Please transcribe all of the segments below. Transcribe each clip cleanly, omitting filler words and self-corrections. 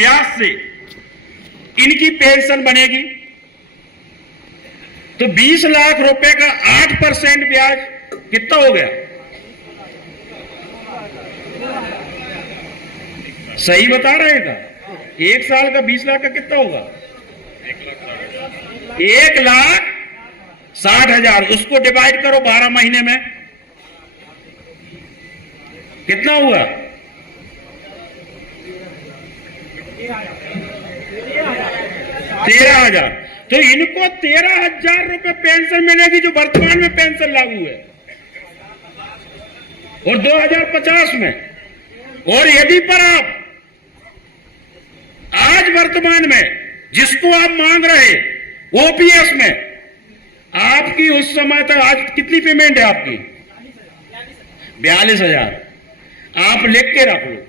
ब्याज से इनकी पेंशन बनेगी। तो 20 लाख रुपए का 8% ब्याज कितना हो गया? सही बता रहे हैं का? 1 साल का 20 लाख का कितना होगा? 1,60,000। उसको डिवाइड करो 12 महीने में, कितना हुआ? 13,000। तो इनको 13,000 रुपए पेंशन मिलेगी जो वर्तमान में पेंशन लागू है, और 2050 में। और यदि पर आप आज वर्तमान में जिसको आप मांग रहे ओपीएस में, आपकी उस समय तक आज कितनी पेमेंट है आपकी? 42,000। आप लिख के रख लो,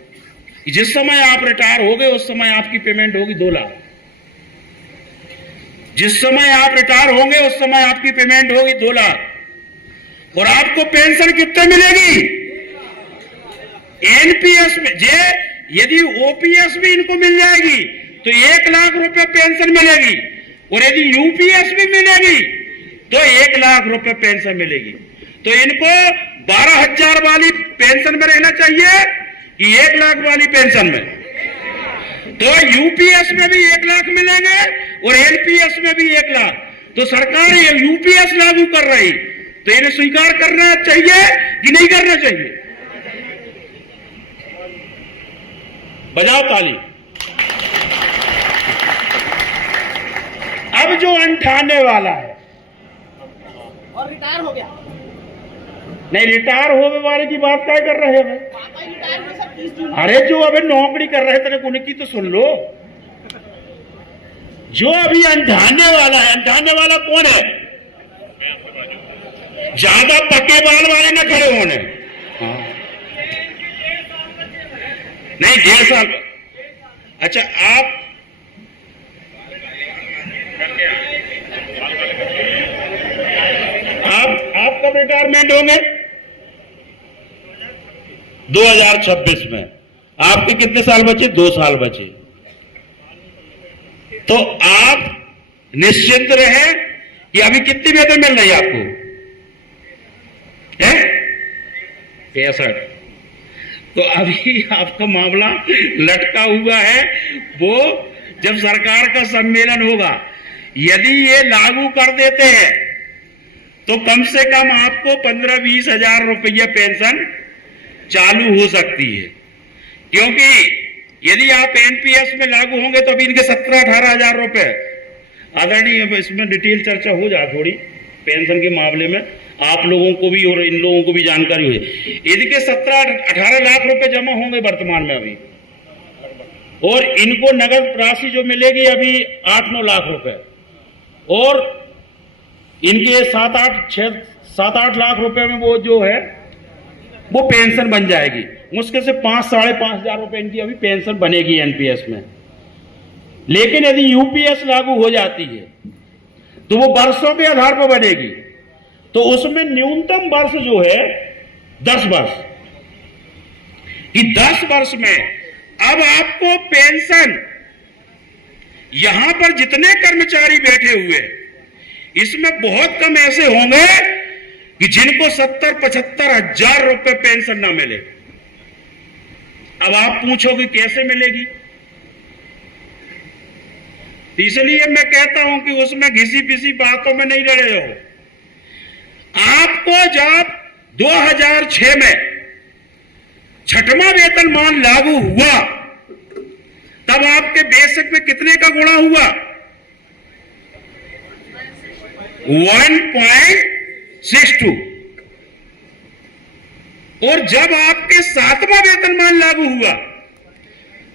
जिस समय आप रिटायर हो गए उस समय आपकी पेमेंट होगी 2 लाख। जिस समय आप रिटायर होंगे उस समय आपकी पेमेंट होगी 2 लाख। और आपको पेंशन कितने मिलेगी? एनपीएस में यदि ओपीएस भी इनको मिल जाएगी तो 1 लाख रुपए पेंशन मिलेगी, और यदि यूपीएस भी मिलेगी तो 1 लाख रुपए पेंशन मिलेगी। तो इनको 12,000 वाली पेंशन में रहना चाहिए कि 1 लाख वाली पेंशन में? तो यूपीएस में भी 1 लाख मिलेंगे और एनपीएस में भी 1 लाख। तो सरकार ये यूपीएस लागू कर रही, तो इन्हें स्वीकार करना चाहिए कि नहीं करना चाहिए? बजाओ ताली। अब जो 98 वाला है और रिटायर हो गया, नहीं, रिटायर होने वाले की बात क्या कर रहे हैं? अरे जो अभी नौकरी कर रहे थे उनकी तो सुन लो। जो अभी 98 वाला है, 98 वाला कौन है? ज्यादा पक्के बाल वाले ना खड़े होने। नहीं, 1.5 साल। अच्छा, आप कब रिटायरमेंट होंगे? 2026 में। आपके कितने साल बचे? 2 साल बचे। तो आप निश्चिंत रहे कि अभी कितनी वेतन मिल रही है आपको? 65। तो अभी आपका मामला लटका हुआ है। वो जब सरकार का सम्मेलन होगा, यदि ये लागू कर देते हैं तो कम से कम आपको 15-20 हजार रुपया पेंशन चालू हो सकती है। क्योंकि यदि आप एनपीएस में लागू होंगे तो अभी इनके 17-18 हजार रुपए। आदरणीय, इसमें डिटेल चर्चा हो जाए थोड़ी पेंशन के मामले में, आप लोगों को भी और इन लोगों को भी जानकारी हुई। इनके 17-18 लाख रुपए जमा होंगे वर्तमान में अभी, और इनको नगद राशि जो मिलेगी अभी 8-9 लाख रुपए, और इनके 7-8 लाख रुपए में वो जो है वो पेंशन बन जाएगी। मुश्किल से 5-5.5 हजार रुपए इनकी अभी पेंशन बनेगी एनपीएस में। लेकिन यदि यूपीएस लागू हो जाती है तो वो वर्षों के आधार पर बनेगी। तो उसमें न्यूनतम वर्ष जो है 10 वर्ष, कि 10 वर्ष में अब आपको पेंशन, यहां पर जितने कर्मचारी बैठे हुए इसमें बहुत कम ऐसे होंगे कि जिनको 70-75 हजार रुपए पेंशन ना मिले। अब आप पूछोगे कैसे मिलेगी? इसलिए मैं कहता हूं कि उसमें घिसी पिसी बातों में नहीं रहे हो। आपको जब 2006 में 6वां वेतनमान लागू हुआ तब आपके बेसिक में कितने का गुणा हुआ? 1.62। और जब आपके 7वां वेतनमान लागू हुआ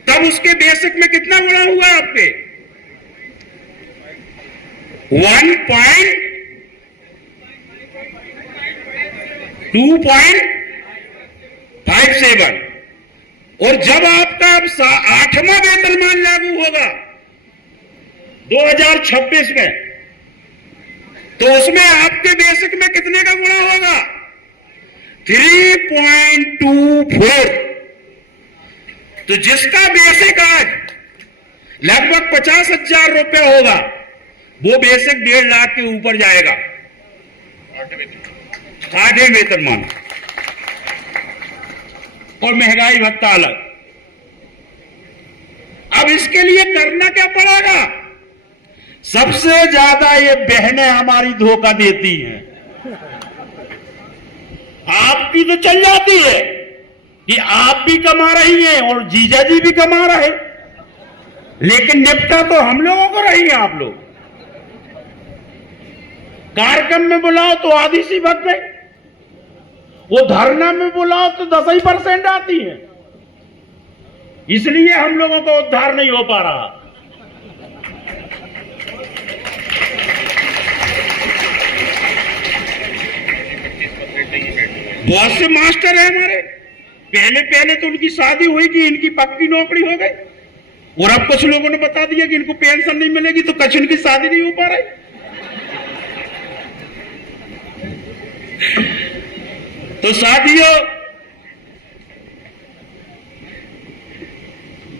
तब उसके बेसिक में कितना गुणा हुआ आपके? 2.57। और जब आपका अब 8वां वेतनमान लागू होगा 2026 में तो उसमें आपके बेसिक में कितने का गुणा होगा? 3.24। तो जिसका बेसिक आज लगभग 50,000 रुपए होगा, वो बेसिक 1.5 लाख के ऊपर जाएगा। 8वें वेतनमान और महंगाई भत्ता अलग। अब इसके लिए करना क्या पड़ेगा? सबसे ज्यादा ये बहनें हमारी धोखा देती हैं। आपकी तो चल जाती है कि आप भी कमा रही हैं और जीजा जी भी कमा रहे, लेकिन निपटा तो हम लोगों को रही हैं आप लोग। कार्यक्रम में बुलाओ तो आधी सी बात गई, वो धरना में बुलाओ तो 10% आती है। इसलिए हम लोगों का उद्धार नहीं हो पा रहा। बहुत से मास्टर है हमारे, पहले तो उनकी शादी हुई कि इनकी पक्की नौकरी हो गई, और अब कुछ लोगों ने बता दिया कि इनको पेंशन नहीं मिलेगी, तो कछ इनकी शादी नहीं हो पा रही। तो साथियों,